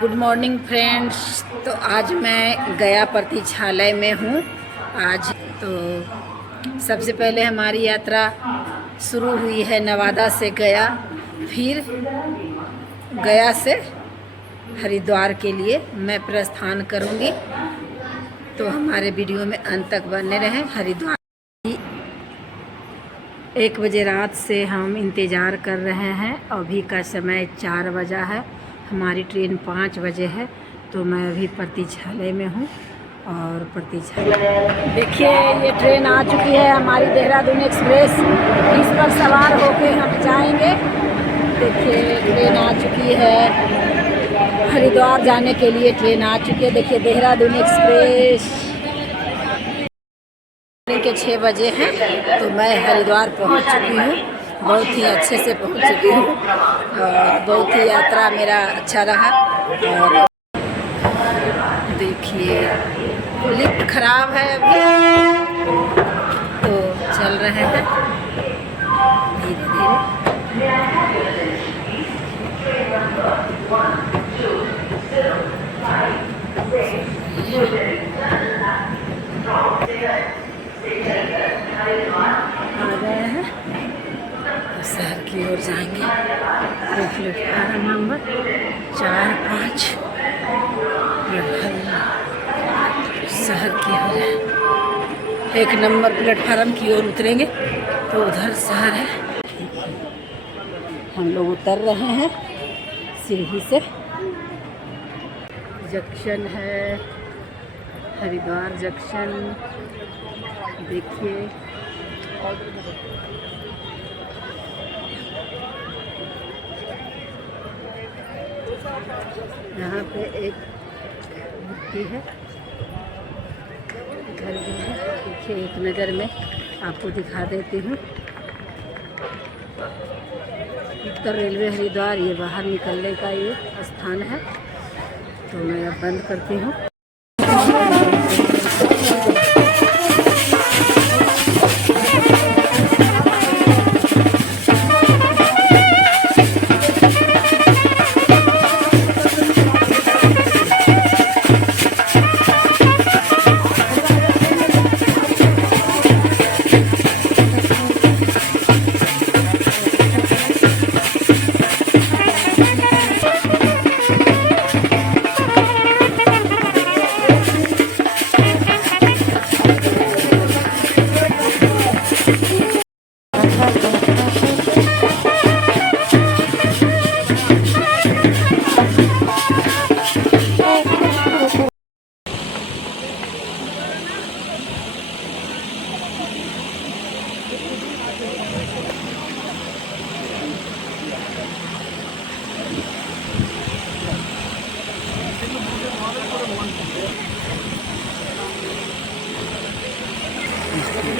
Good morning friends. तो आज मैं गया प्रतीक्षालय में हूँ। आज तो सबसे पहले हमारी यात्रा शुरू हुई है नवादा से गया, फिर गया से हरिद्वार के लिए मैं प्रस्थान करूँगी। तो हमारे वीडियो में अंत तक बने रहें। हरिद्वार 1 बजे रात से हम इंतज़ार कर रहे हैं। अभी का समय 4 बजा है। हमारी ट्रेन 5 बजे है। तो मैं अभी प्रतीक्षालय में हूँ और प्रतीक्षालय देखिए ये ट्रेन आ चुकी है हमारी देहरादून एक्सप्रेस। इस पर सवार होके हम जाएंगे। देखिए ट्रेन आ चुकी है, हरिद्वार जाने के लिए ट्रेन आ चुकी है। देखिए देहरादून एक्सप्रेस के 6 बजे हैं। तो मैं हरिद्वार पहुंच चुकी हूँ, बहुत ही अच्छे से पहुंच चुकी हूँ और बहुत ही यात्रा मेरा अच्छा रहा। और देखिए लिफ्ट खराब है अभी, तो चल रहे हैं धीरे धीरे। आ गए हैं शहर की ओर जाएंगे। प्लेटफार्म नंबर 4, 5 शहर की ओर 1 नंबर प्लेटफार्म की ओर उतरेंगे तो उधर शहर है। हम लोग उतर रहे हैं सीढ़ी से। जंक्शन है हरिद्वार जंक्शन। देखिए यहाँ पे एक मूर्ति है, घर भी है। देखिए एक नज़र में आपको दिखा देती हूँ। उत्तर रेलवे हरिद्वार ये बाहर निकलने का ये स्थान है। तो मैं अब बंद करती हूँ।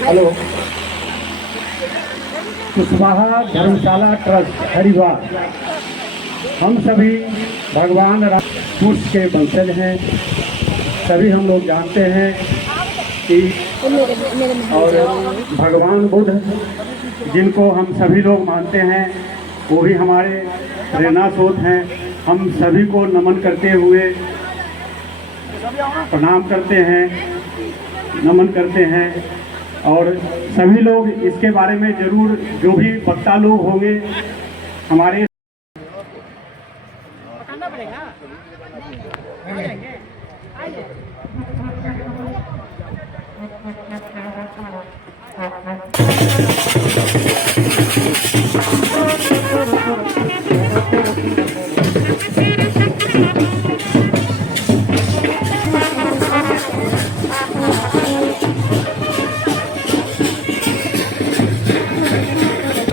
हेलो, कुशवाहा धर्मशाला ट्रस्ट हरिद्वार। हम सभी भगवान राम के वंशज हैं। सभी हम लोग जानते हैं कि और भगवान बुद्ध जिनको हम सभी लोग मानते हैं वो भी हमारे प्रेरणा स्रोत हैं। हम सभी को नमन करते हुए प्रणाम करते हैं, नमन करते हैं। और सभी लोग इसके बारे में जरूर, जो भी वक्ता लोग होंगे हमारे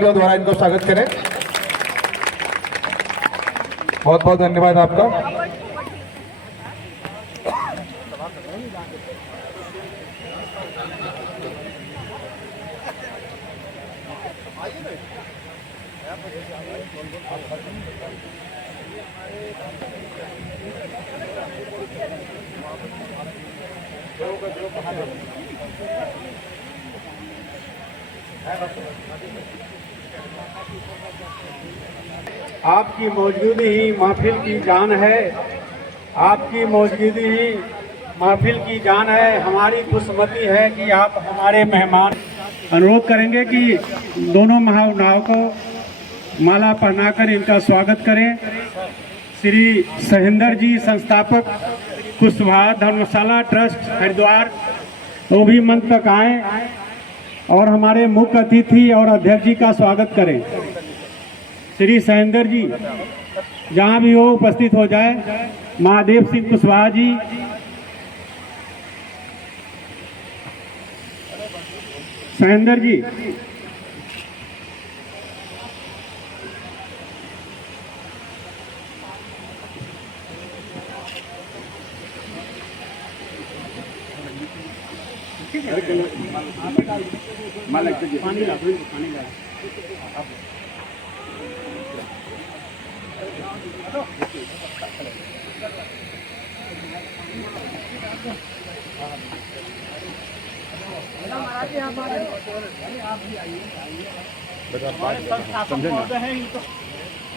द्वारा इनको स्वागत करें। बहुत बहुत धन्यवाद आपका। आपकी मौजूदगी ही महफिल की जान है, आपकी मौजूदगी ही महफिल की जान है। हमारी खुशमती है कि आप हमारे मेहमान। अनुरोध करेंगे कि दोनों महानुभावों को माला पहनाकर इनका स्वागत करें। श्री सहेंद्र जी, संस्थापक कुशवाहा धर्मशाला ट्रस्ट हरिद्वार, वो भी मंच तक आए और हमारे मुख्य अतिथि और अध्यक्ष जी का स्वागत करें। श्री सहेंद्र जी जहाँ भी हो उपस्थित हो जाए। महादेव सिंह कुशवाहा जी, सहेंद्र जी, पानी ला।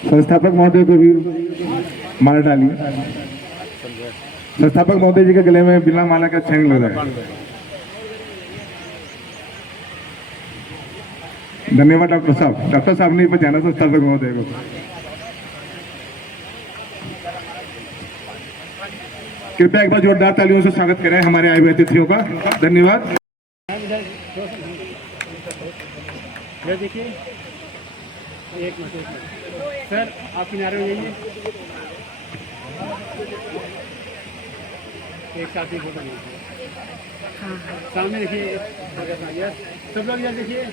संस्थापक महोदय को भी माला डालिए। संस्थापक महोदय जी के गले में बिना माला का छेंग लग रहा है। धन्यवाद डॉक्टर साहब। डॉक्टर साहब ने बचाना संस्थापक महोदय को। कृपया एक बार जोरदार तालियों से स्वागत करें हमारे आए हुए अतिथियों का। धन्यवाद। देखिए, एक मिनट सर, आप किनारे हो जाइए। एक साथ ही फोटो लीजिए। सामने देखिए, सब लोग यार देखिए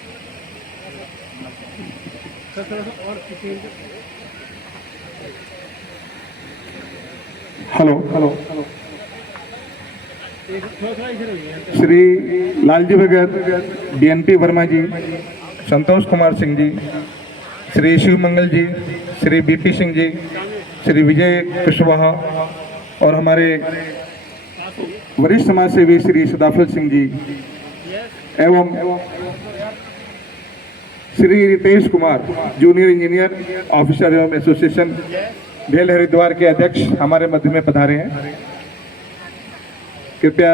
सर, थोड़ा सा और हेलो हेलो। थोड़ा इधर होइए। श्री लालजी भगत, बीएनपी वर्मा जी, संतोष कुमार सिंह जी, श्री शिव मंगल जी, श्री बीपी सिंह जी, श्री विजय कुशवाहा और हमारे वरिष्ठ समाज सेवी श्री सदाफल सिंह जी एवं Shri Ritesh Kumar, junior engineer officer एवं एसोसिएशन भेल हरिद्वार के अध्यक्ष हमारे मध्य में पधारे हैं। कृपया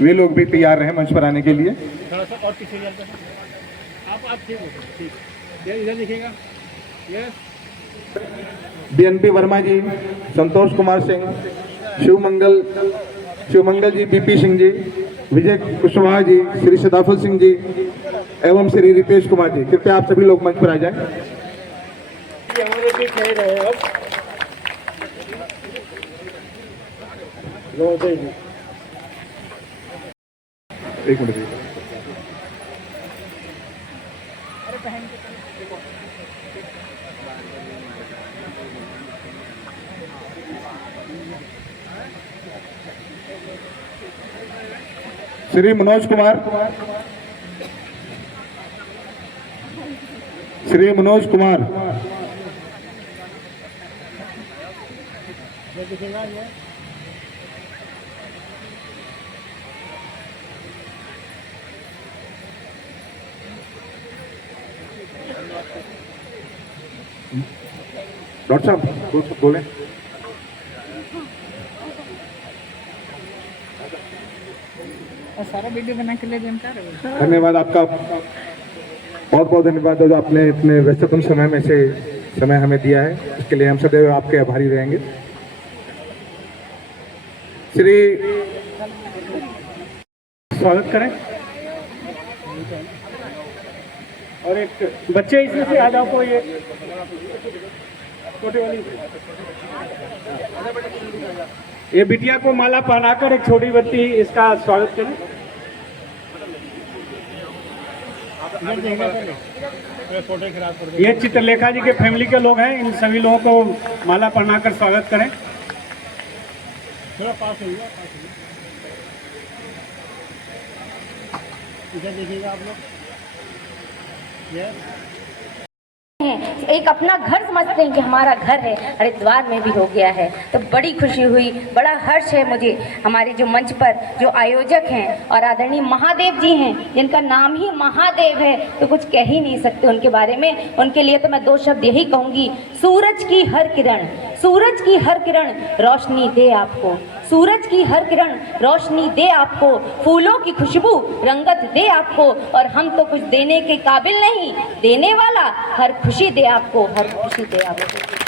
वे लोग भी तैयार रहे मंच पर आने के लिए। थोड़ा सा और पीछे आप ठीक हो, ठीक। इधर देखिएगा। बीएनपी वर्मा जी, संतोष कुमार सिंह, शिव मंगल जी, बीपी सिंह जी, विजय कुशवाहा जी, श्री सदाफल सिंह जी एवं श्री रितेश कुमार जी, कृपया आप सभी लोग मंच पर आ जाएं। हमारे बीच नहीं रहे अब। एक मिनट। श्री मनोज कुमार, श्री मनोज कुमार, डॉक्टर साहब बोले। सारा वीडियो बना के ले धन्यवाद आपका, बहुत बहुत धन्यवाद जो आपने इतने व्यस्ततम समय में से समय हमें दिया है, इसके लिए हम सदैव आपके आभारी रहेंगे। श्री स्वागत करें। और एक बच्चे इसमें से आ जाओ, कोई ये छोटे वाली, ये बिटिया को माला पहनाकर एक छोटी बच्ची इसका स्वागत करें। ये चित्रलेखा जी के फैमिली के लोग हैं, इन सभी लोगों को माला पहनाकर स्वागत करें। थोड़ा पास हो गया, इधर देखिएगा आप लोग। एक अपना घर समझते हैं कि हमारा घर है, हरिद्वार में भी हो गया है। तो बड़ी खुशी हुई, बड़ा हर्ष है मुझे। हमारे जो मंच पर जो आयोजक हैं और आदरणीय महादेव जी हैं, जिनका नाम ही महादेव है, तो कुछ कह ही नहीं सकते उनके बारे में। उनके लिए तो मैं 2 शब्द यही कहूँगी, सूरज की हर किरण, सूरज की हर किरण रोशनी दे आपको, सूरज की हर किरण रोशनी दे आपको, फूलों की खुशबू रंगत दे आपको। और हम तो कुछ देने के काबिल नहीं, देने वाला हर खुशी दे आपको, हर खुशी दे आपको।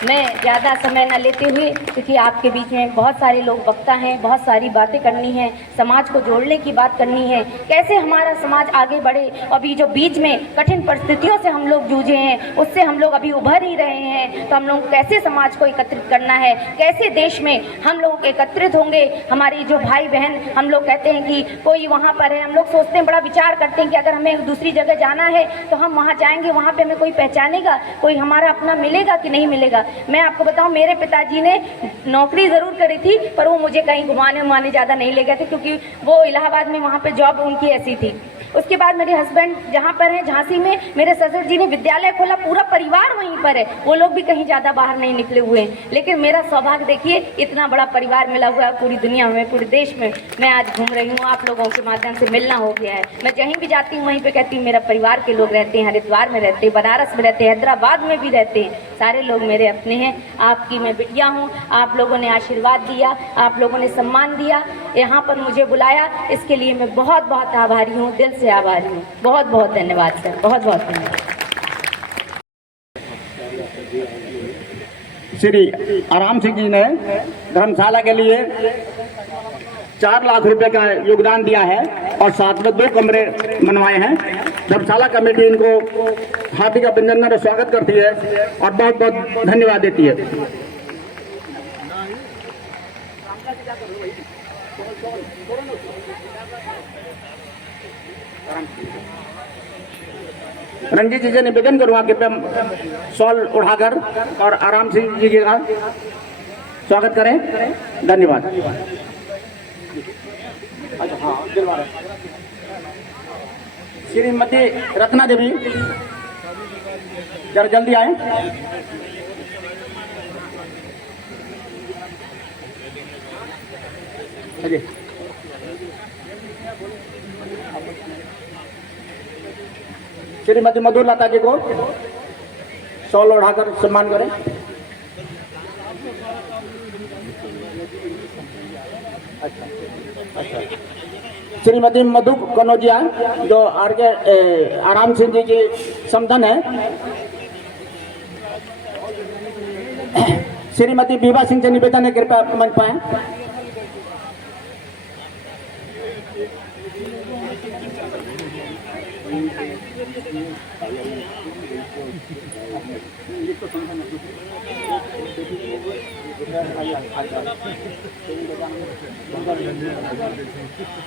मैं ज़्यादा समय न लेते हुए, क्योंकि आपके बीच में बहुत सारे लोग वक्ता हैं, बहुत सारी बातें करनी है, समाज को जोड़ने की बात करनी है, कैसे हमारा समाज आगे बढ़े। अभी जो बीच में कठिन परिस्थितियों से हम लोग जूझे हैं, उससे हम लोग अभी उभर ही रहे हैं। तो हम लोग कैसे समाज को एकत्रित करना है, कैसे देश में हम लोग एकत्रित होंगे। हमारी जो भाई बहन, हम लोग कहते हैं कि कोई वहाँ पर है, हम लोग सोचते हैं, बड़ा विचार करते हैं कि अगर हमें दूसरी जगह जाना है तो हम वहाँ जाएंगे, वहाँ पर हमें कोई पहचानेगा, कोई हमारा अपना मिलेगा कि नहीं मिलेगा। मैं आपको बताऊं, मेरे पिताजी ने नौकरी ज़रूर करी थी, पर वो मुझे कहीं घुमाने ज़्यादा नहीं ले गए थे, क्योंकि वो इलाहाबाद में वहाँ पे जॉब उनकी ऐसी थी। उसके बाद मेरे हस्बैंड जहाँ पर हैं झांसी में, मेरे ससुर जी ने विद्यालय खोला, पूरा परिवार वहीं पर है, वो लोग भी कहीं ज़्यादा बाहर नहीं निकले हुए हैं। लेकिन मेरा सौभाग्य देखिए, इतना बड़ा परिवार मिला हुआ है पूरी दुनिया में, पूरे देश में। मैं आज घूम रही हूँ, आप लोगों के माध्यम से मिलना हो गया है। मैं कहीं भी जाती हूँ वहीं पर कहती हूँ मेरा परिवार के लोग रहते हैं, हरिद्वार में रहते हैं, बनारस में रहते हैं, हैदराबाद में भी रहते हैं, सारे लोग मेरे अपने हैं। आपकी मैं बिटिया हूँ, आप लोगों ने आशीर्वाद दिया, आप लोगों ने सम्मान दिया, यहाँ पर मुझे बुलाया, इसके लिए मैं बहुत बहुत आभारी हूँ, दिल से आभारी हूँ। बहुत बहुत धन्यवाद सर, बहुत बहुत धन्यवाद। श्री आराम सिंह जी ने धर्मशाला के लिए 4 लाख रुपए का योगदान दिया है और साथ में 2 कमरे बनवाए हैं। धर्मशाला कमेटी इनको हार्दिक अभिनंदन और स्वागत करती है और बहुत बहुत धन्यवाद देती है। रंजीत जी से निवेदन करूँगा कि शॉल उठाकर और आराम सिंह जी का स्वागत करें। धन्यवाद। अच्छा हाँ, श्रीमती रत्ना देवी जरा जल्दी आए। अजय श्रीमती मधुलता जी को शॉल ओढ़ाकर सम्मान करें। अच्छा। श्रीमती मधु कनौजिया जो आराम सिंह जी की समधन है। श्रीमती बीबा सिंह से निवेदन है, कृपया मंच पाएं।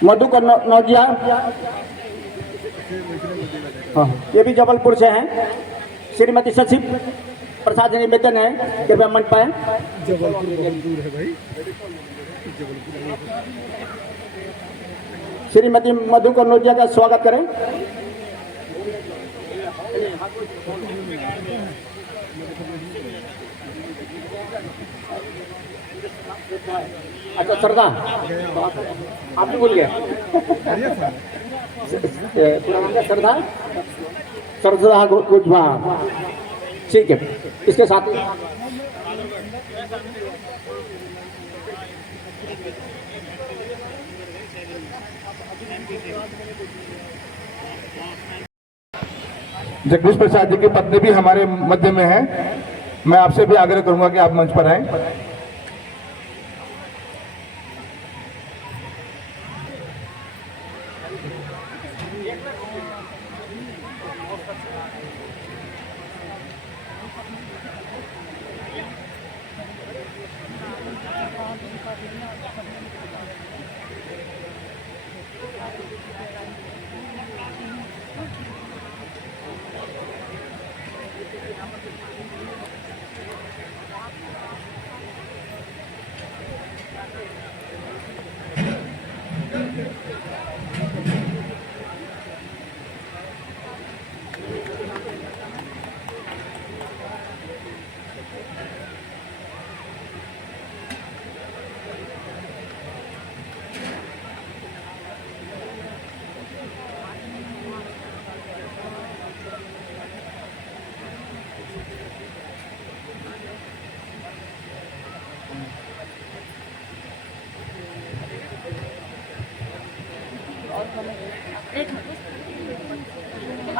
मधु कनौजिया, हाँ, ये भी जबलपुर से हैं। श्रीमती शशि प्रसाद निवेदन है, कृपया मंच पाएं। श्रीमती मधु कनौजिया का स्वागत करें। अच्छा श्रद्धा, आप भी बोल गए। श्रद्धा श्रद्धा कुशवाहा, ठीक है। इसके साथ जगदीश प्रसाद जी की पत्नी भी हमारे मध्य में है। मैं आपसे भी आग्रह करूंगा कि आप मंच पर आएं।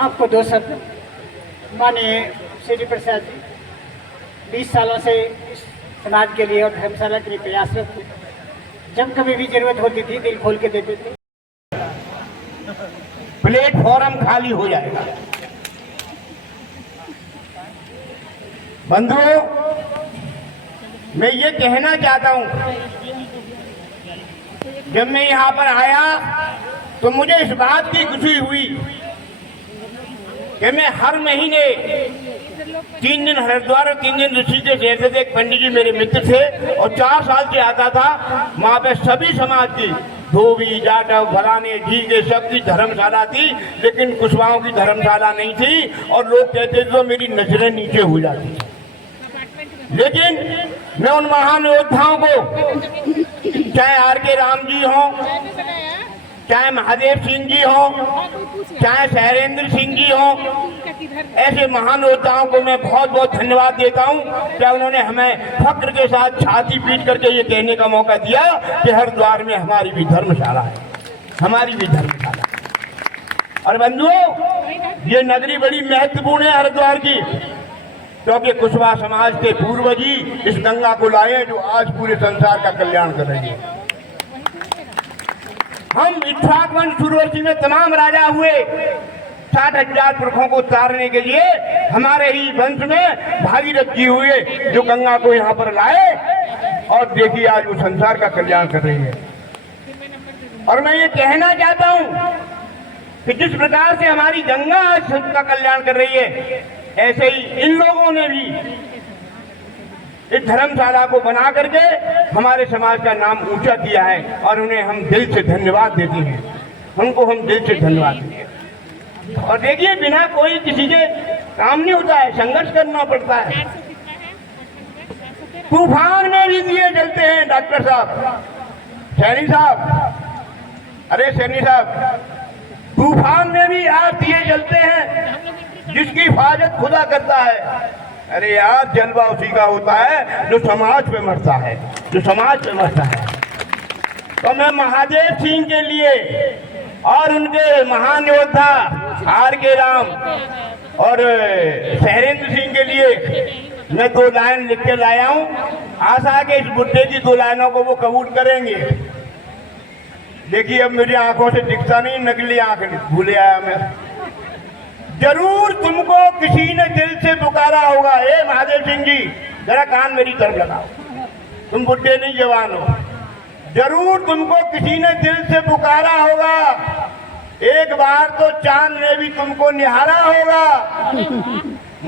आपको दो शब्द। माननीय श्री प्रसाद जी 20 सालों से इस समाज के लिए और धर्मशाला के लिए प्रयासरत थे। जब कभी भी जरूरत होती थी दिल खोल के देते थे। प्लेटफॉर्म खाली हो जाएगा। बंधुओं, मैं ये कहना चाहता हूं, जब मैं यहाँ पर आया तो मुझे इस बात की खुशी हुई कि मैं हर महीने 3 दिन हरिद्वार और 3 दिन ऋषिकेश रहते थे। एक पंडित जी मेरे मित्र थे और 4 साल से आता था। वहाँ पे सभी समाज की, धोबी, जाटव, फलाने, ढीगे, सबकी धर्मशाला थी, लेकिन कुशवाहों की धर्मशाला नहीं थी। और लोग कहते थे तो मेरी नजरें नीचे हो जाती। लेकिन मैं उन महान योद्धाओं को, चाहे आर.के. राम जी हों, चाहे महादेव सिंह जी हों, चाहे शैलेंद्र सिंह जी हों, ऐसे महान योद्धाओं को मैं बहुत बहुत धन्यवाद देता हूं कि उन्होंने हमें फक्र के साथ छाती पीट करके ये कहने का मौका दिया कि हरिद्वार में हमारी भी धर्मशाला है, हमारी भी धर्मशाला है। और बंधुओं, ये नगरी बड़ी महत्वपूर्ण है हरिद्वार की, क्योंकि कुशवाहा समाज के पूर्वज ही इस गंगा को लाए जो आज पूरे संसार का कल्याण कर रही है। हम इक्ष्वाक वंश सूर्यवंशी में तमाम राजा हुए, 60,000 पुरखों को उतारने के लिए हमारे ही वंश में भागीरथ जी हुए जो गंगा को यहाँ पर लाए। और देखिए आज वो संसार का कल्याण कर रही है। और मैं ये कहना चाहता हूँ कि जिस प्रकार से हमारी गंगा आज सबका कल्याण कर रही है, ऐसे ही इन लोगों ने भी इस धर्मशाला को बना करके हमारे समाज का नाम ऊंचा किया है। और उन्हें हम दिल से धन्यवाद देते हैं, उनको हम दिल से धन्यवाद देते हैं। और देखिए, बिना कोई किसी के काम नहीं होता है, संघर्ष करना पड़ता है। तूफान में भी दिए जलते हैं डॉक्टर साहब, सैनी साहब, अरे सैनी साहब, तूफान में भी आज दिए जलते हैं जिसकी हिफाजत खुदा करता है। अरे यार, जलवा उसी का होता है जो समाज पे मरता है, जो समाज पे मरता है। तो मैं महादेव सिंह के लिए और उनके महान योद्धा आर.के. राम और शैलेंद्र सिंह के लिए मैं 2 लाइन लिख के लाया हूं। आशा है कि इस बुड्ढे की 2 लाइनों को वो कबूल करेंगे। देखिए, अब मेरी आंखों से दिखता नहीं, नकली आंख भूले आया मैं। जरूर तुमको किसी ने दिल से पुकारा होगा। ए महादेव सिंह जी, जरा कान मेरी तरफ लगाओ, तुम बुढ़े नहीं जवान हो। जरूर तुमको किसी ने दिल से पुकारा होगा। एक बार तो चांद ने भी तुमको निहारा होगा।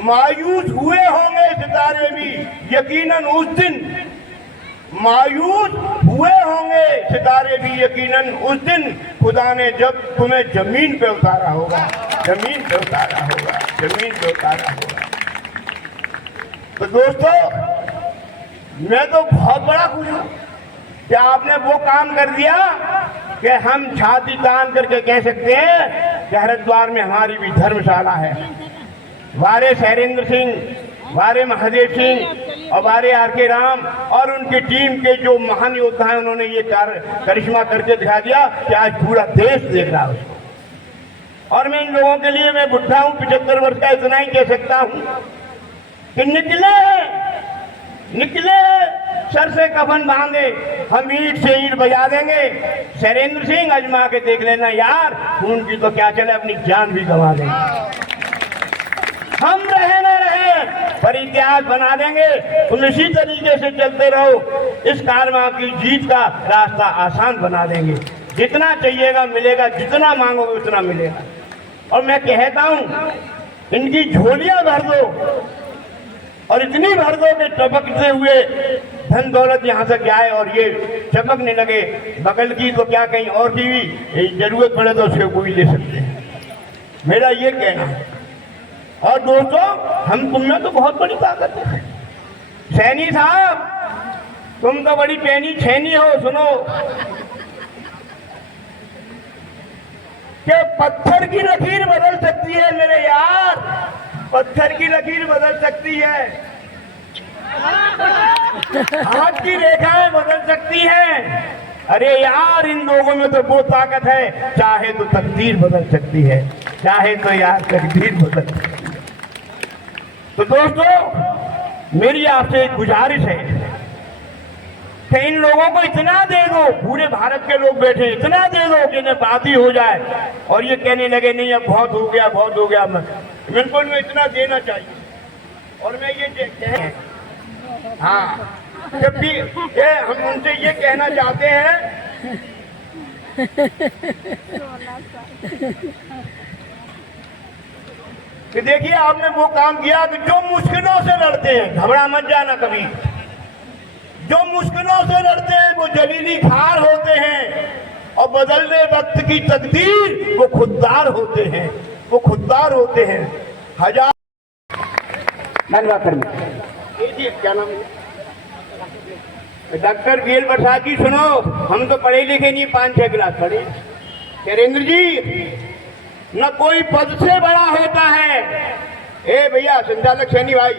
मायूस हुए होंगे सितारे भी यकीनन उस दिन, मायूस हुए होंगे सितारे भी यकीनन उस दिन, खुदा ने जब तुम्हें जमीन पे उतारा होगा, जमीन पे उतारा होगा, जमीन पे उतारा होगा। तो दोस्तों, मैं तो बहुत बड़ा खुश हूं कि आपने वो काम कर दिया कि हम छाती तान करके कह सकते हैं कि हरिद्वार में हमारी भी धर्मशाला है। वारे शैलेंद्र सिंह, वारे महादेव सिंह और वारे आर.के. राम और उनकी टीम के जो महान योद्धा हैं, उन्होंने ये करिश्मा करके दिखा दिया कि आज पूरा देश देख रहा है उसको। और मैं इन लोगों के लिए, मैं बुढ़ा हूं, 75 वर्ष का, इतना ही कह सकता हूं कि निकले सर से कफन बांधे, हम ईंट से ईंट बजा देंगे। शैलेंद्र सिंह, आजमा के देख लेना यार, खून की तो क्या चले, अपनी जान भी गंवा देंगे। हम रहे न रहे पर इतिहास बना देंगे। तुम इसी तरीके से चलते रहो, इस कारवां की जीत का रास्ता आसान बना देंगे। जितना चाहिएगा मिलेगा, जितना मांगोगे उतना मिलेगा। और मैं कहता हूं, इनकी झोलियां भर दो और इतनी भर दो कि टपकते हुए धन दौलत यहाँ से जाए और ये चमकने लगे। बगल की तो क्या, कहीं और की भी जरूरत पड़े तो उससे कोई ले सकते हैं, मेरा ये कहना है। और दोस्तों, हम तुम में तो बहुत बड़ी ताकत है। सैनी साहब, तुम तो बड़ी पैनी छेनी हो। सुनो, कि पत्थर की लकीर बदल सकती है मेरे यार, पत्थर की लकीर बदल सकती है, हाथ की रेखाएं बदल सकती हैं। अरे यार, इन लोगों में तो वो ताकत है, चाहे तो तकदीर बदल सकती है। चाहे तो यार तकदीर बदल। तो दोस्तों मेरी आपसे एक गुजारिश है कि इन लोगों को इतना दे दो, पूरे भारत के लोग बैठे इतना दे दो कि इन्हें बात ही हो जाए और ये कहने लगे नहीं अब बहुत हो गया बहुत हो गया। इनको इतना देना चाहिए। और मैं ये हाँ जब भी हम उनसे ये कहना चाहते हैं कि देखिए आपने वो काम किया कि जो मुश्किलों से लड़ते हैं, घबरा मत जाना कभी, जो मुश्किलों से लड़ते हैं वो जलीली खार होते हैं और बदलने वक्त की तकदीर वो खुददार होते हैं, वो खुददार होते हैं। हजार क्या नाम है डॉक्टर वीएल प्रसाद जी, सुनो हम तो पढ़े लिखे नहीं, 5-6 क्लास पढ़े। चरेंद्र जी न कोई पद से बड़ा होता है, ए भैया संचालक सैनी भाई,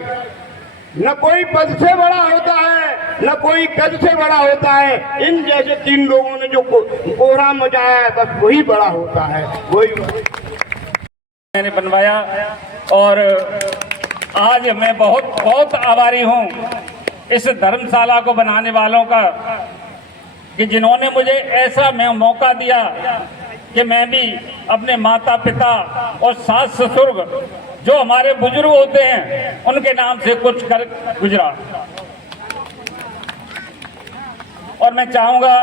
न कोई पद से बड़ा होता है न कोई कद से बड़ा होता है। इन जैसे 3 लोगों ने जो कोहराम मचाया है बस वही बड़ा होता है, वही मैंने बनवाया। और आज मैं बहुत बहुत आभारी हूँ इस धर्मशाला को बनाने वालों का कि जिन्होंने मुझे ऐसा मौका दिया कि मैं भी अपने माता पिता और सास ससुर जो हमारे बुजुर्ग होते हैं उनके नाम से कुछ कर गुजरा। और मैं चाहूँगा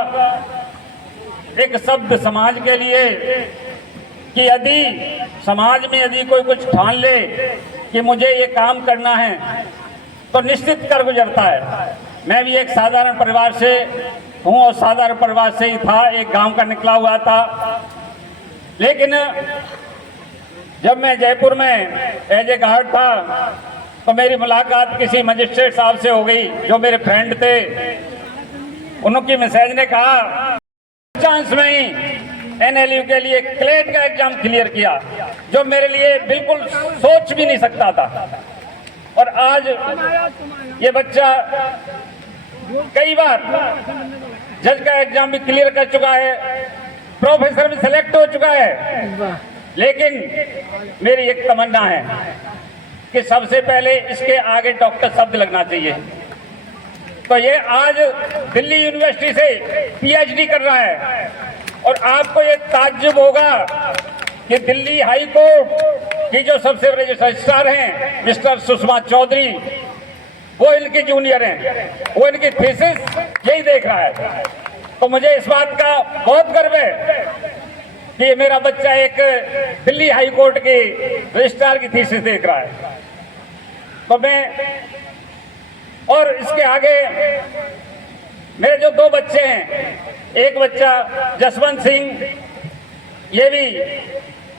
एक शब्द समाज के लिए कि यदि समाज में यदि कोई कुछ ठान ले कि मुझे ये काम करना है तो निश्चित कर गुजरता है। मैं भी एक साधारण परिवार से हूँ और साधारण परिवार से ही था, एक गांव का निकला हुआ था। लेकिन जब मैं जयपुर में एज ए गार्ड था तो मेरी मुलाकात किसी मजिस्ट्रेट साहब से हो गई जो मेरे फ्रेंड थे। उनकी मिसेज ने कहा चांस में ही NLU के लिए क्लेट का एग्जाम क्लियर किया जो मेरे लिए बिल्कुल सोच भी नहीं सकता था। और आज ये बच्चा कई बार जज का एग्जाम भी क्लियर कर चुका है, प्रोफेसर भी सिलेक्ट हो चुका है। लेकिन मेरी एक तमन्ना है कि सबसे पहले इसके आगे डॉक्टर शब्द लगना चाहिए। तो ये आज दिल्ली यूनिवर्सिटी से PhD कर रहा है। और आपको ये ताज्जुब होगा कि दिल्ली हाई कोर्ट की जो सबसे बड़े जो रजिस्ट्रार हैं मिस्टर सुषमा चौधरी, वो इनके जूनियर हैं, वो इनकी थीसिस यही देख रहा है। तो मुझे इस बात का बहुत गर्व है कि मेरा बच्चा एक दिल्ली हाई कोर्ट के रजिस्ट्रार की थीसिस देख रहा है। तो मैं और इसके आगे मेरे जो 2 बच्चे हैं, एक बच्चा जसवंत सिंह, ये भी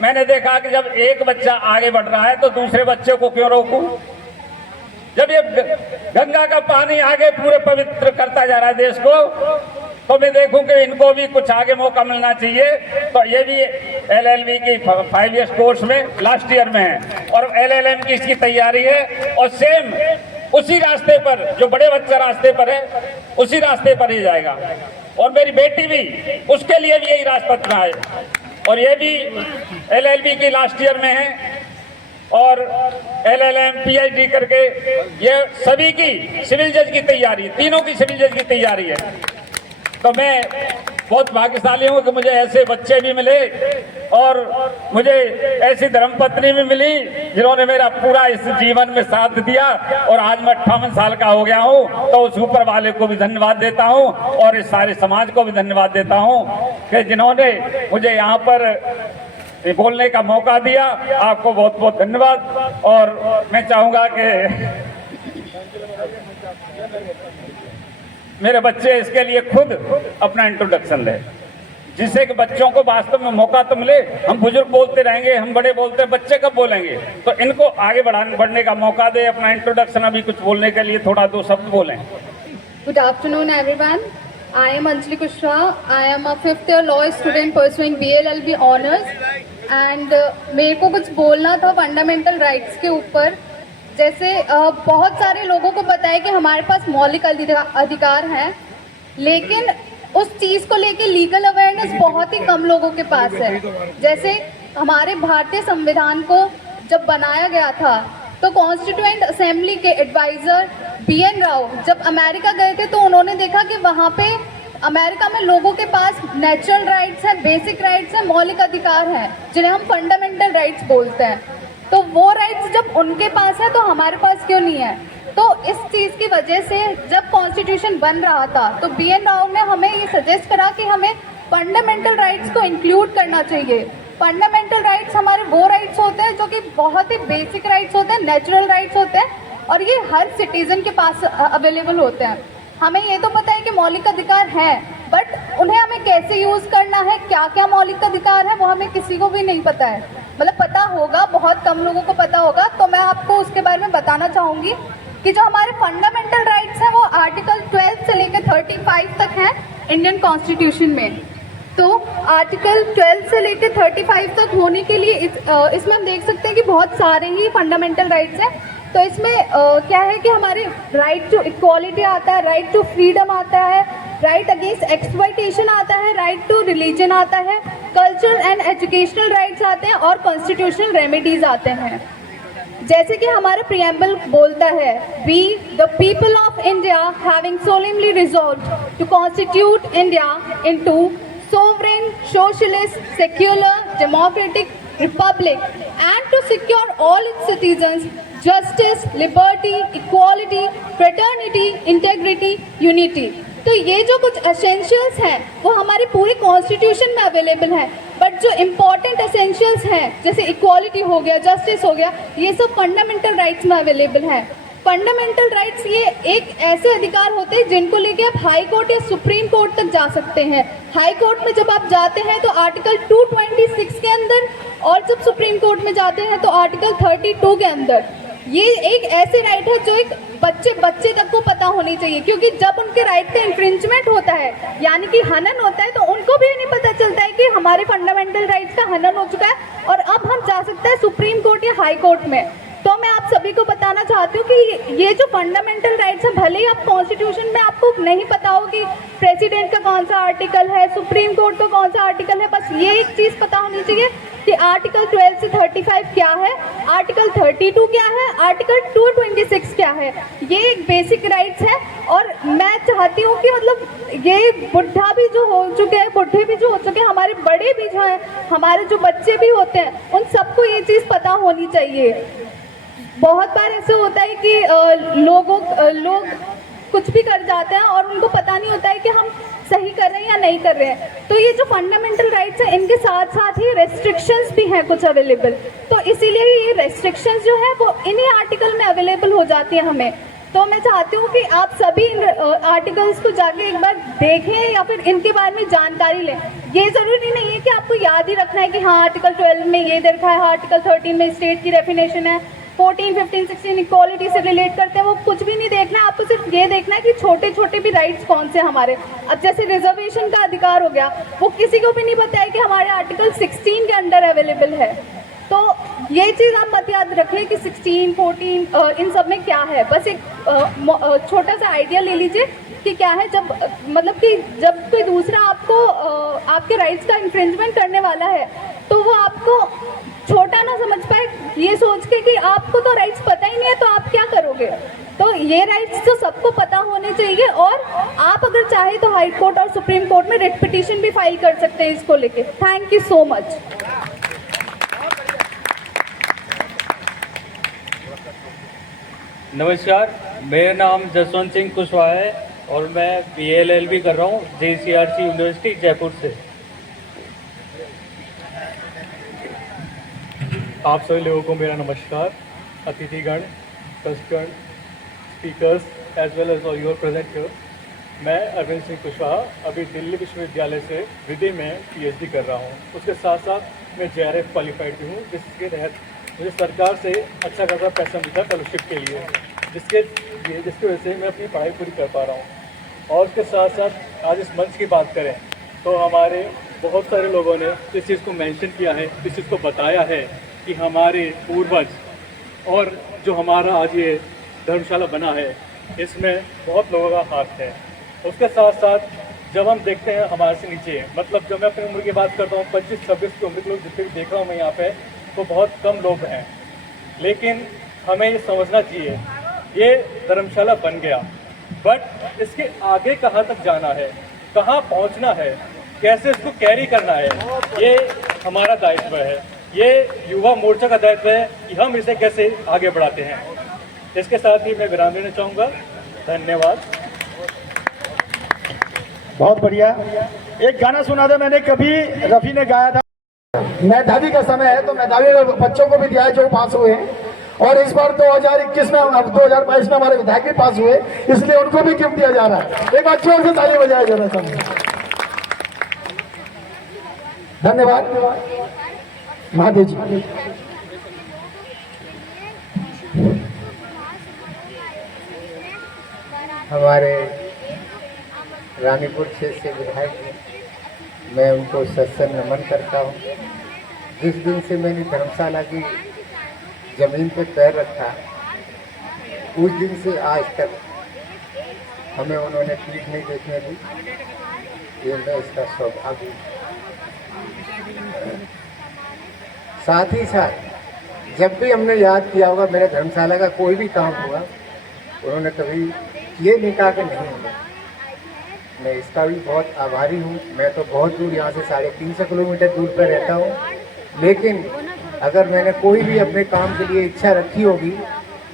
मैंने देखा कि जब एक बच्चा आगे बढ़ रहा है तो दूसरे बच्चे को क्यों रोकूं। जब ये गंगा का पानी आगे पूरे पवित्र करता जा रहा है देश को, तो मैं देखूं कि इनको भी कुछ आगे मौका मिलना चाहिए। तो ये भी LLB की 5 ईयर्स कोर्स में लास्ट ईयर में है और LLM की इसकी तैयारी है। और सेम उसी रास्ते पर जो बड़े बच्चा रास्ते पर है उसी रास्ते पर ही जाएगा। और मेरी बेटी भी, उसके लिए भी यही रास्ता चुना है और ये भी LLB की लास्ट ईयर में है और LLM PhD करके ये सभी की सिविल जज की तैयारी, तीनों की सिविल जज की तैयारी है। तो मैं बहुत भाग्यशाली हूँ कि मुझे ऐसे बच्चे भी मिले और मुझे ऐसी धर्मपत्नी भी मिली जिन्होंने मेरा पूरा इस जीवन में साथ दिया। और आज मैं 58 साल का हो गया हूँ। तो उस ऊपर वाले को भी धन्यवाद देता हूँ और इस सारे समाज को भी धन्यवाद देता हूँ कि जिन्होंने मुझे यहाँ पर बोलने का मौका दिया। आपको बहुत बहुत धन्यवाद। और मैं चाहूँगा कि मेरे बच्चे इसके लिए खुद अपना इंट्रोडक्शन लें, जिससे कि बच्चों को वास्तव में मौका तो मिले। हम बुजुर्ग बोलते रहेंगे, हम बड़े बोलते हैं, बच्चे कब बोलेंगे? तो इनको आगे बढ़ने का मौका दे, अपना इंट्रोडक्शन अभी कुछ बोलने के लिए थोड़ा 2 शब्द बोलें। Good afternoon, everyone. I am Anjali Kushwaha. I am a 5th year law student pursuing BLLB honors. And मेरे को कुछ बोलना था फंडामेंटल राइट्स के ऊपर। जैसे बहुत सारे लोगों को पता है कि हमारे पास मौलिक अधिकार हैं, लेकिन उस चीज़ को लेके लीगल अवेयरनेस बहुत ही कम लोगों के पास है। जैसे हमारे भारतीय संविधान को जब बनाया गया था तो कॉन्स्टिट्यूएंट असेंबली के एडवाइज़र BN राव जब अमेरिका गए थे तो उन्होंने देखा कि वहाँ पे अमेरिका में लोगों के पास नेचुरल राइट्स हैं, बेसिक राइट्स हैं, मौलिक अधिकार हैं, जिन्हें हम फंडामेंटल राइट्स बोलते हैं। तो वो राइट्स जब उनके पास है तो हमारे पास क्यों नहीं है? तो इस चीज़ की वजह से जब कॉन्स्टिट्यूशन बन रहा था तो BN राव ने हमें ये सजेस्ट करा कि हमें फंडामेंटल राइट्स को इंक्लूड करना चाहिए। फंडामेंटल राइट्स हमारे वो राइट्स होते हैं जो कि बहुत ही बेसिक राइट्स होते हैं, नेचुरल राइट्स होते हैं और ये हर सिटीज़न के पास अवेलेबल होते हैं। हमें ये तो पता है कि मौलिक अधिकार हैं, बट उन्हें हमें कैसे यूज़ करना है, क्या क्या मौलिक अधिकार है, वो हमें किसी को भी नहीं पता है। मतलब पता होगा, बहुत कम लोगों को पता होगा। तो मैं आपको उसके बारे में बताना चाहूँगी कि जो हमारे फंडामेंटल राइट्स हैं वो आर्टिकल 12 से लेकर 35 तक हैं इंडियन कॉन्स्टिट्यूशन में। तो आर्टिकल 12 से लेकर 35 तक होने के लिए इसमें हम देख सकते हैं कि बहुत सारे ही फंडामेंटल राइट्स हैं। तो इसमें क्या है कि हमारे राइट टू इक्वालिटी आता है, राइट टू फ्रीडम आता है, राइट अगेंस्ट एक्सप्लॉयटेशन आता है, राइट टू रिलीजन आता है, कल्चरल एंड एजुकेशनल राइट्स आते हैं और कॉन्स्टिट्यूशनल रेमेडीज आते हैं। जैसे कि हमारा प्रियम्बल बोलता है, we the people of India having solemnly resolved to constitute India into sovereign, socialist, secular, democratic republic and to secure all its citizens justice, liberty, equality, fraternity, integrity, unity। तो ये जो कुछ एसेंशियल्स हैं वो हमारे पूरे कॉन्स्टिट्यूशन में available हैं, बट जो इम्पॉर्टेंट एसेंशियल्स हैं जैसे इक्वालिटी हो गया, जस्टिस हो गया, ये सब फंडामेंटल राइट्स में अवेलेबल हैं। फंडामेंटल राइट्स ये एक ऐसे अधिकार होते हैं जिनको लेके आप हाई कोर्ट या सुप्रीम कोर्ट तक जा सकते हैं। हाई कोर्ट में जब आप जाते हैं तो आर्टिकल 226 के अंदर, और जब सुप्रीम कोर्ट में जाते हैं तो आर्टिकल 32 के अंदर। ये एक ऐसे राइट है जो एक बच्चे तक को पता होनी चाहिए, क्योंकि जब उनके राइट का इन्फ्रिंजमेंट होता है यानी कि हनन होता है तो उनको भी नहीं पता चलता है कि हमारे फंडामेंटल राइट्स का हनन हो चुका है और अब हम जा सकते हैं सुप्रीम कोर्ट या हाई कोर्ट में। तो मैं आप सभी को बताना चाहती हूँ कि ये जो फंडामेंटल राइट्स हैं, भले ही आप कॉन्स्टिट्यूशन में आपको नहीं पता हो कि प्रेसिडेंट का कौन सा आर्टिकल है, सुप्रीम कोर्ट का कौन सा आर्टिकल है, बस ये एक चीज़ पता होनी चाहिए कि आर्टिकल 12 से 35 क्या है, आर्टिकल 32 क्या है, आर्टिकल 226 क्या है। ये एक बेसिक राइट्स है और मैं चाहती हूँ कि मतलब ये बुढ़ा भी जो हो चुके हैं, बुढ़े भी जो हो चुके हैं, हमारे बड़े भी जो हैं, हमारे जो बच्चे भी होते हैं, उन सबको ये चीज़ पता होनी चाहिए। बहुत बार ऐसे होता है कि लोग कुछ भी कर जाते हैं और उनको पता नहीं होता है कि हम सही कर रहे हैं या नहीं कर रहे हैं। तो ये जो फंडामेंटल राइट्स हैं इनके साथ साथ ही रेस्ट्रिक्शंस भी हैं कुछ अवेलेबल, तो इसीलिए ये रेस्ट्रिक्शंस जो है वो इन्हीं आर्टिकल में अवेलेबल हो जाती है हमें। तो मैं चाहती हूँ कि आप सभी इन आर्टिकल्स को जाके एक बार देखें या फिर इनके बारे में जानकारी लें। ये ज़रूरी नहीं है कि आपको याद ही रखना है कि हाँ आर्टिकल 12 में ये देखा है, आर्टिकल 13 में स्टेट की डेफिनेशन है, 14, 15, 16 इक्वालिटी से रिलेट करते हैं, वो कुछ भी नहीं देखना है। आपको सिर्फ ये देखना है कि छोटे छोटे भी राइट्स कौन से हमारे, अब जैसे रिजर्वेशन का अधिकार हो गया, वो किसी को भी नहीं पता है कि हमारे आर्टिकल 16 के अंडर अवेलेबल है। तो ये चीज़ आप मत याद रखें कि 16, 14 इन सब में क्या है। बस एक छोटा सा आइडिया ले लीजिए कि क्या है। जब मतलब कि जब कोई दूसरा आपको आपके राइट्स का इन्फ्रिंजमेंट करने वाला है तो वो आपको छोटा ना समझ पाए, ये सोच के कि आपको तो राइट्स पता ही नहीं है तो आप क्या करोगे। तो ये राइट्स तो सबको पता होने चाहिए और आप अगर चाहे तो हाई कोर्ट और सुप्रीम कोर्ट में रिट पिटीशन भी फाइल कर सकते हैं इसको लेके। Thank you so much. नमस्कार, मेरा नाम जसवंत सिंह कुशवाहा है और मैं BLLB कर रहा हूँ JCRC यूनिवर्सिटी जयपुर से। आप सभी लोगों को मेरा नमस्कार। अतिथिगण, ट्रस्टगण, speakers as well as your present here. मैं अरविंद सिंह कुशवाहा अभी दिल्ली विश्वविद्यालय से विधि में PhD कर रहा हूँ। उसके साथ साथ मैं JRF क्वालिफाइड भी हूँ, जिसके तहत मुझे सरकार से अच्छा खासा पैसा मिलता है फेलोशिप के लिए, जिसकी वजह से मैं अपनी पढ़ाई पूरी कर पा रहा हूँ। और उसके साथ साथ आज इस मंच की बात करें तो हमारे बहुत सारे लोगों ने इस चीज़ को मेंशन किया है, इस चीज़ को बताया है कि हमारे पूर्वज और जो हमारा आज ये धर्मशाला बना है इसमें बहुत लोगों का हाथ है। उसके साथ साथ जब हम देखते हैं हमारे से नीचे, मतलब जब मैं अपनी उम्र की बात करता हूँ 25-26 की उम्र के लोग जितने भी देख रहा हूँ मैं यहाँ पे, तो बहुत कम लोग हैं। लेकिन हमें ये समझना चाहिए, ये धर्मशाला बन गया, बट इसके आगे कहाँ तक जाना है, कहाँ पहुँचना है, कैसे इसको कैरी करना है, ये हमारा दायित्व है। ये युवा मोर्चा का दायित्व है कि हम इसे कैसे आगे बढ़ाते हैं। इसके साथ ही मैं विराम लेना चाहूँगा। धन्यवाद। बहुत बढ़िया। एक गाना सुना था मैंने, कभी रफ़ी ने गाया था, मेधावी का समय है, तो मेधावी बच्चों को भी दिया है जो पास हुए हैं, और इस बार 2021 में, अब 2022 में हमारे विधायक भी पास हुए, इसलिए उनको भी गिफ्ट दिया जा रहा है। एक बार जोर से ताली बजाया जा रहा है। धन्यवाद महादेव जी। हमारे रानीपुर क्षेत्र से विधायक हैं, मैं उनको सत्संग नमन करता हूँ। जिस दिन से मैंने धर्मशाला की ज़मीन पर पैर रखा, उस दिन से आज तक हमें उन्होंने पीठ नहीं देखने दी। ये मैं इसका सौभाग्य। साथ ही साथ जब भी हमने याद किया होगा, मेरे धर्मशाला का कोई भी काम हुआ, उन्होंने कभी ये नहीं कहा कि नहीं होगा। मैं इसका भी बहुत आभारी हूँ। मैं तो बहुत दूर, यहाँ से 350 किलोमीटर दूर पर रहता हूँ, लेकिन अगर मैंने कोई भी अपने काम के लिए इच्छा रखी होगी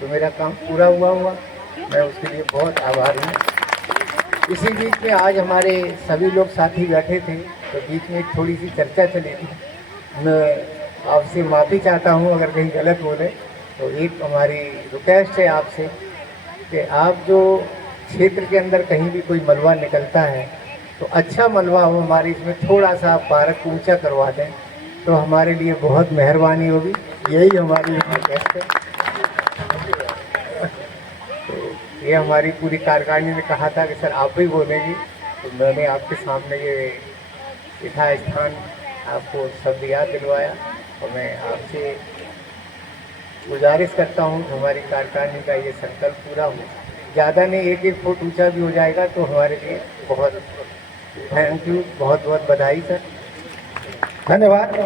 तो मेरा काम पूरा हुआ। मैं उसके लिए बहुत आभारी हूँ। इसी बीच में आज हमारे सभी लोग साथी बैठे थे, तो बीच में थोड़ी सी चर्चा चली थी। मैं आपसे माफ़ी चाहता हूँ अगर कहीं गलत बोले, तो एक हमारी रिक्वेस्ट है आपसे कि आप जो क्षेत्र के अंदर कहीं भी कोई मलबा निकलता है तो अच्छा मलबा हो, हमारे इसमें थोड़ा सा आप पार्क को ऊँचा करवा दें तो हमारे लिए बहुत मेहरबानी होगी। यही हमारी रिक्वेस्ट है। तो ये हमारी पूरी कार्यकारिणी ने कहा था कि सर आप ही बोलेंगे, तो मैंने आपके सामने ये यथा स्थान आपको शब्द याद दिलवाया, और मैं आपसे गुजारिश करता हूँ कि हमारी कार्यकारिणी का ये संकल्प पूरा हो। ज़्यादा नहीं, 1-1 फुट ऊंचा भी हो जाएगा तो हमारे लिए बहुत थैंक यू, बहुत बहुत बधाई सर। धन्यवाद।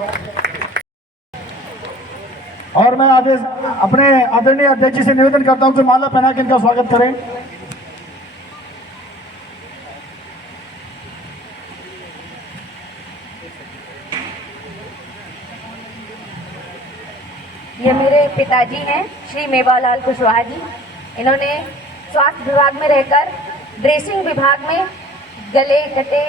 और मैं आदेश अपने आदरणीय अध्यक्ष जी से निवेदन करता हूं कि माला पहना के इनका स्वागत करें। ये मेरे पिताजी हैं, श्री मेवालाल कुशवाहा जी। इन्होंने स्वास्थ्य विभाग में रहकर ड्रेसिंग विभाग में गले कटे,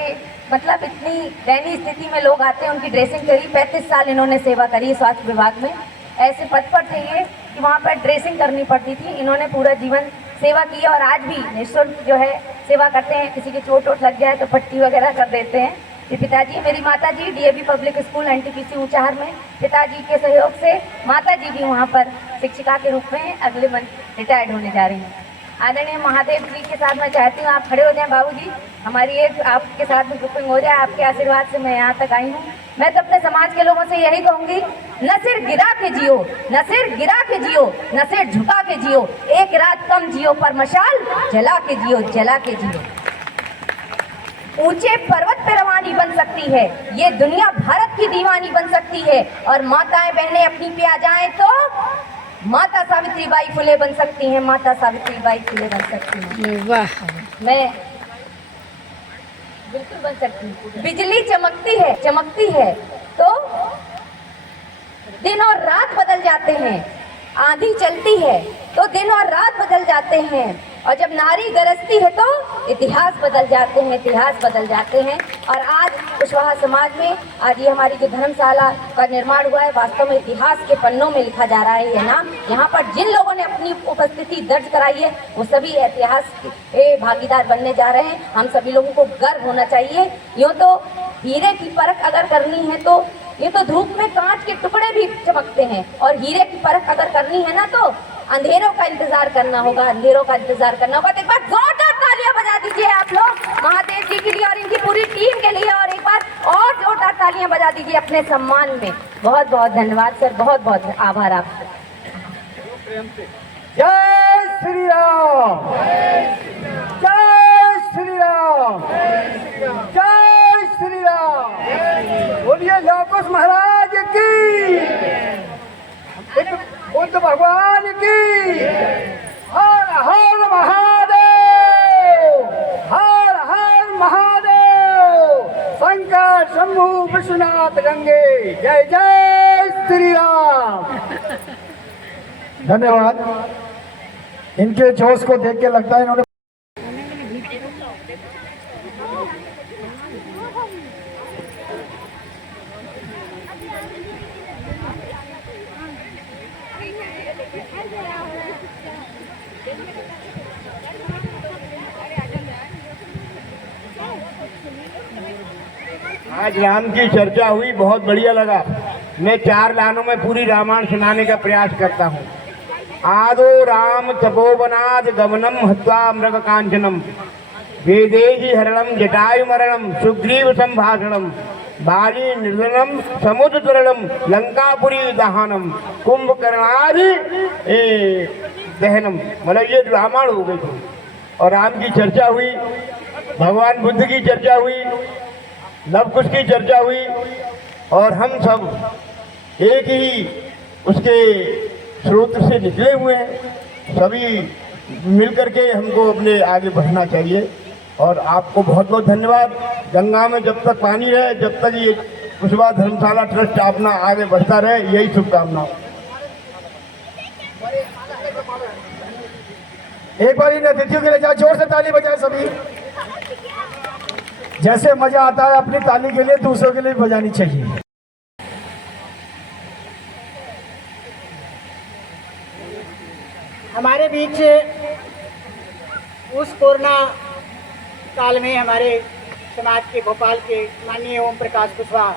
मतलब इतनी दयनीय स्थिति में लोग आते हैं, उनकी ड्रेसिंग करी। 35 साल इन्होंने सेवा करी है स्वास्थ्य विभाग में। ऐसे पद पर थे ये कि वहाँ पर ड्रेसिंग करनी पड़ती थी। इन्होंने पूरा जीवन सेवा की और आज भी निःशुल्क जो है सेवा करते हैं। किसी की चोट वोट लग जाए तो पट्टी वगैरह कर देते हैं। ये पिताजी, मेरी माता जी DAV public school NTPC Unchahar में, पिताजी के सहयोग से माता जी भी वहाँ पर शिक्षिका के रूप में अगले मंथ रिटायर्ड होने जा रही हैं। आदरणीय महादेव जी के साथ मैं चाहती हूँ आप खड़े हो जाएं बाबूजी, हमारी एक आपके साथ में ग्रुपिंग हो जाए। आपके आशीर्वाद से मैं यहाँ तक आई हूँ। मैं तो अपने समाज के लोगों से यही कहूँगी, न सिर गिरा के जियो, न सिर गिरा के जियो, न सिर झुका के जियो, एक रात कम जियो पर मशाल जला के जियो, जला के जियो। ऊंचे पर्वत पे रवानी बन सकती है ये दुनिया, भारत की दीवानी बन सकती है। और माताएं बहनें अपनी पे आ जाएं तो माता सावित्रीबाई फुले बन सकती हैं, माता सावित्रीबाई फुले बन सकती हैं। वाह, मैं बिल्कुल बन सकती हूँ। बिजली चमकती है तो दिन और रात बदल जाते हैं। आंधी चलती है तो दिन और रात बदल जाते हैं। और जब नारी गरजती है तो इतिहास बदल जाते हैं, इतिहास बदल जाते हैं। और आज कुशवाहा समाज में आज ये हमारी जो धर्मशाला का निर्माण हुआ है, वास्तव में इतिहास के पन्नों में लिखा जा रहा है ये नाम। यहाँ पर जिन लोगों ने अपनी उपस्थिति दर्ज कराई है वो सभी इतिहास के भागीदार बनने जा रहे हैं। हम सभी लोगों को गर्व होना चाहिए। यूँ तो हीरे की परख अगर करनी है तो ये तो धूप में कांच के टुकड़े भी चमकते हैं, और हीरे की परख अगर करनी है ना तो अंधेरों का इंतजार करना होगा, अंधेरों का इंतजार करना होगा। तो एक बार जोरदार तालियां बजा दीजिए आप लोग महादेव जी के लिए और इनकी पूरी टीम के लिए, और एक बार और जोरदार तालियां बजा दीजिए अपने सम्मान में। बहुत बहुत धन्यवाद सर, बहुत बहुत आभार आपका। जय श्री राम, जय श्री राम। बजरंगे, जय जय श्री राम। धन्यवाद। इनके जोश को देख के लगता है इन्होंने आज राम की चर्चा हुई, बहुत बढ़िया लगा। मैं 4 लाइनों में पूरी रामायण सुनाने का प्रयास करता हूँ। आदो राम तपोवनाद गमनम हत्वा मृग कांचनम, वेदेहि हरणम जटायु मरणम, सुग्रीव संभाषणम, बाली निर्जनम समुद्र तरलम, लंकापुरी दहनम, कुंभकर्णादि दहनम। मतलब ये रामायण हो गई थी। और राम की चर्चा हुई, भगवान बुद्ध की चर्चा हुई, लव कुश की चर्चा हुई, और हम सब एक ही उसके स्रोत से निकले हुए हैं। सभी मिलकर के हमको अपने आगे बढ़ना चाहिए। और आपको बहुत बहुत धन्यवाद। गंगा में जब तक पानी रहे, जब तक ये कुशवाहा धर्मशाला ट्रस्ट अपना आगे बढ़ता रहे, यही शुभकामना। एक बार इन अतिथियों के लिए जाओ, जोर से ताली बजाएं सभी। जैसे मजा आता है अपनी ताली के लिए, दूसरों के लिए बजानी चाहिए। हमारे बीच उस कोरोना काल में हमारे समाज के भोपाल के माननीय ओम प्रकाश कुशवाहा,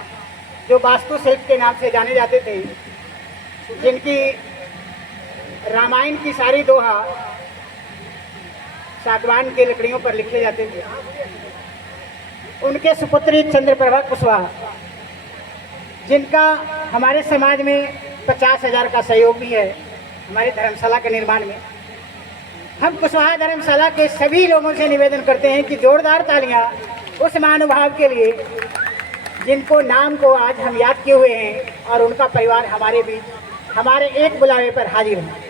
जो वास्तुशिल्प के नाम से जाने जाते थे, जिनकी रामायण की सारी दोहा सागवान के लकड़ियों पर लिखे जाते थे, उनके सुपुत्री चंद्रप्रभा कुशवाहा, जिनका हमारे समाज में 50,000 का सहयोग भी है हमारी धर्मशाला के निर्माण में। हम कुशवाहा धर्मशाला के सभी लोगों से निवेदन करते हैं कि जोरदार तालियां उस महानुभाव के लिए जिनको नाम को आज हम याद किए हुए हैं, और उनका परिवार हमारे बीच हमारे एक बुलावे पर हाजिर है।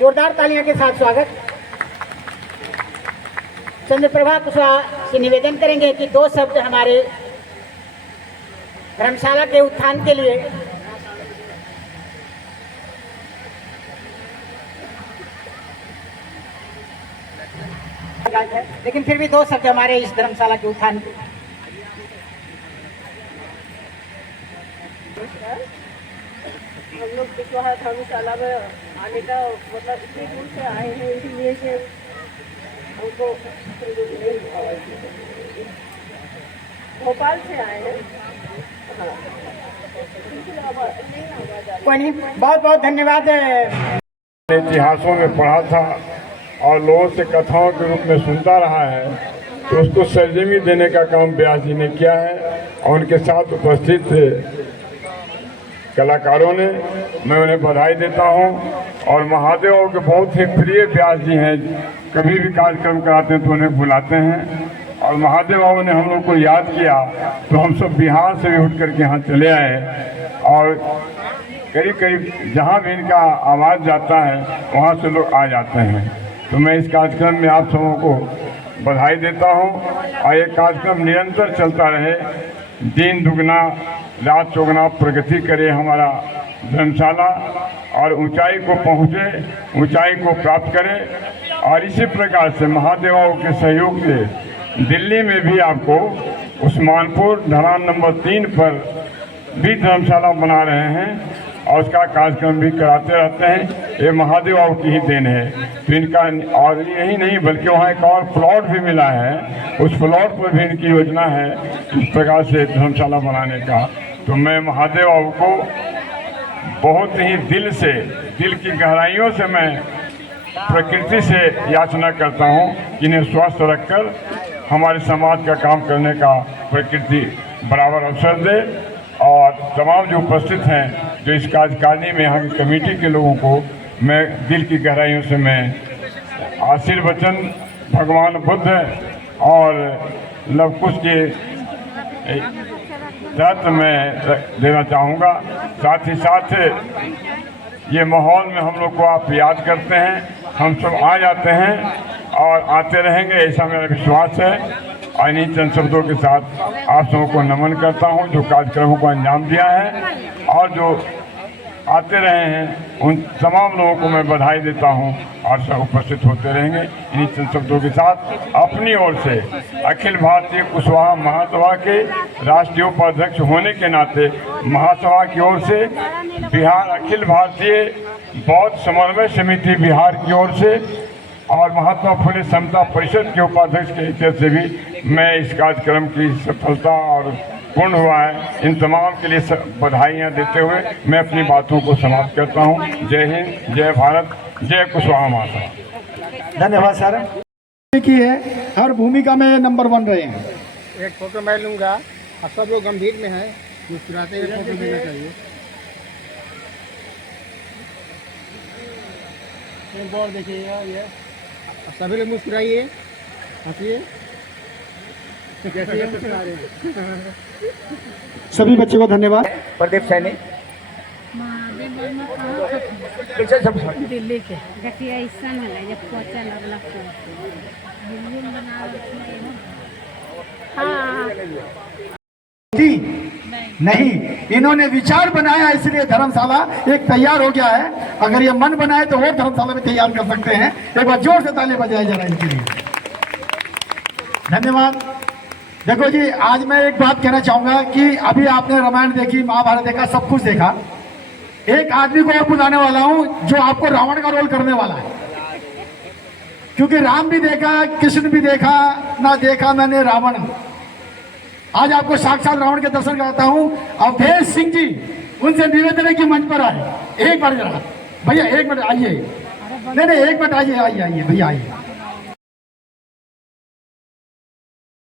जोरदार तालियां के साथ स्वागत। चंद्रप्रभा कुशवाहा से निवेदन करेंगे कि 2 शब्द हमारे धर्मशाला के उत्थान के लिए लेकिन फिर भी 2 शब्द हमारे इस धर्मशाला के उत्थान के। हम लोग कुशवाहा धर्मशाला में आने का मतलब इतनी दूर से आए हैं, इसीलिए से हमको भोपाल से आए हैं। कोई नहीं, बहुत बहुत धन्यवाद। इतिहासों में पढ़ा था और लोगों से कथाओं के रूप में सुनता रहा है, तो उसको सरजमी देने का काम व्यास जी ने किया है। और उनके साथ उपस्थित कलाकारों ने, मैं उन्हें बधाई देता हूं। और महादेव के बहुत ही प्रिय व्यास जी हैं, कभी भी कार्यक्रम कराते हैं तो उन्हें बुलाते हैं। और महादेव बाबू ने हम लोग को याद किया तो हम सब बिहार से भी उठ करके यहाँ चले आए। और करीब करीब जहाँ भी इनका आवाज़ जाता है वहाँ से लोग आ जाते हैं। तो मैं इस कार्यक्रम में आप सबों को बधाई देता हूँ। और ये कार्यक्रम निरंतर चलता रहे, दिन दुगना रात चौगुना प्रगति करे हमारा धर्मशाला, और ऊंचाई को पहुँचे, ऊंचाई को प्राप्त करे। और इसी प्रकार से महादेवाओं के सहयोग से दिल्ली में भी आपको उस्मानपुर ढलान नंबर 3 पर भी धर्मशाला बना रहे हैं, और उसका कार्यक्रम भी कराते रहते हैं। ये महादेव बाबू की ही देन है। तो इनका, और यही नहीं बल्कि वहाँ एक और प्लॉट भी मिला है, उस प्लॉट पर भी इनकी योजना है इस प्रकार से धर्मशाला बनाने का। तो मैं महादेव बाबू को बहुत ही दिल से, दिल की गहराइयों से मैं प्रकृति से याचना करता हूँ कि इन्हें स्वस्थ रखकर हमारे समाज का काम करने का प्रकृति बराबर अवसर दे। और तमाम जो उपस्थित हैं, जो इस कार्यकारिणी में यहाँ की कमेटी के लोगों को मैं दिल की गहराइयों से मैं आशीर्वचन भगवान बुद्ध और लव कुश के तहत मैं देना चाहूँगा। साथ ही साथ ये माहौल में हम लोग को आप याद करते हैं, हम सब आ जाते हैं और आते रहेंगे, ऐसा मेरा विश्वास है। और इन्हीं चंद शब्दों के साथ आप सबों को नमन करता हूं जो कार्यक्रमों को अंजाम दिया है और जो आते रहे हैं उन तमाम लोगों को मैं बधाई देता हूं और सब उपस्थित होते रहेंगे। इन्हीं चंद शब्दों के साथ अपनी ओर से अखिल भारतीय कुशवाहा महासभा के राष्ट्रीय उपाध्यक्ष होने के नाते महासभा की ओर से बिहार अखिल भारतीय बौद्ध समन्वय समिति बिहार की ओर से और महात्मा फुले समता परिषद के उपाध्यक्ष के हैसियत से भी मैं इस कार्यक्रम की सफलता और पूर्ण हुआ है इन तमाम के लिए बधाइयाँ देते हुए मैं अपनी बातों को समाप्त करता हूँ। जय हिंद, जय भारत, जय कुशवाहा महासभा। धन्यवाद सर। की है हर भूमिका में नंबर 1 रहे हैं। एक फोटो मैं लूँगा और सब लोग गंभीर में हैं, मुस्कुराते हुए फोटो लेना चाहिए। एक और देखिएगा ये सभी लोग मुस्कुराइए, हंसिए जैसे मुस्कुरा रहे हैं। सभी बच्चों को धन्यवाद। प्रदीप सैनी दिल्ली के देखिए ऐसा है जब पोचा लगला दिल्ली में बना नहीं, इन्होंने विचार बनाया इसलिए धर्मशाला एक तैयार हो गया है। अगर ये मन बनाए तो और धर्मशाला में तैयार कर सकते हैं। एक बार जोर से ताली बजाई जरा इनके लिए। धन्यवाद। देखो जी, आज मैं एक बात कहना चाहूंगा कि अभी आपने रामायण देखी, महाभारत देखा, सब कुछ देखा। एक आदमी को और बुलाने वाला हूं जो आपको रावण का रोल करने वाला है, क्योंकि राम भी देखा, कृष्ण भी देखा, ना देखा मैंने रावण। आज आपको साक्षात रावण के दर्शन कराता हूं। अवधेश सिंह जी, उनसे निवेदन है कि मंच पर आए। एक बार जरा भैया, एक मिनट आइए। नहीं, एक मिनट आइए, आइए भैया आइए।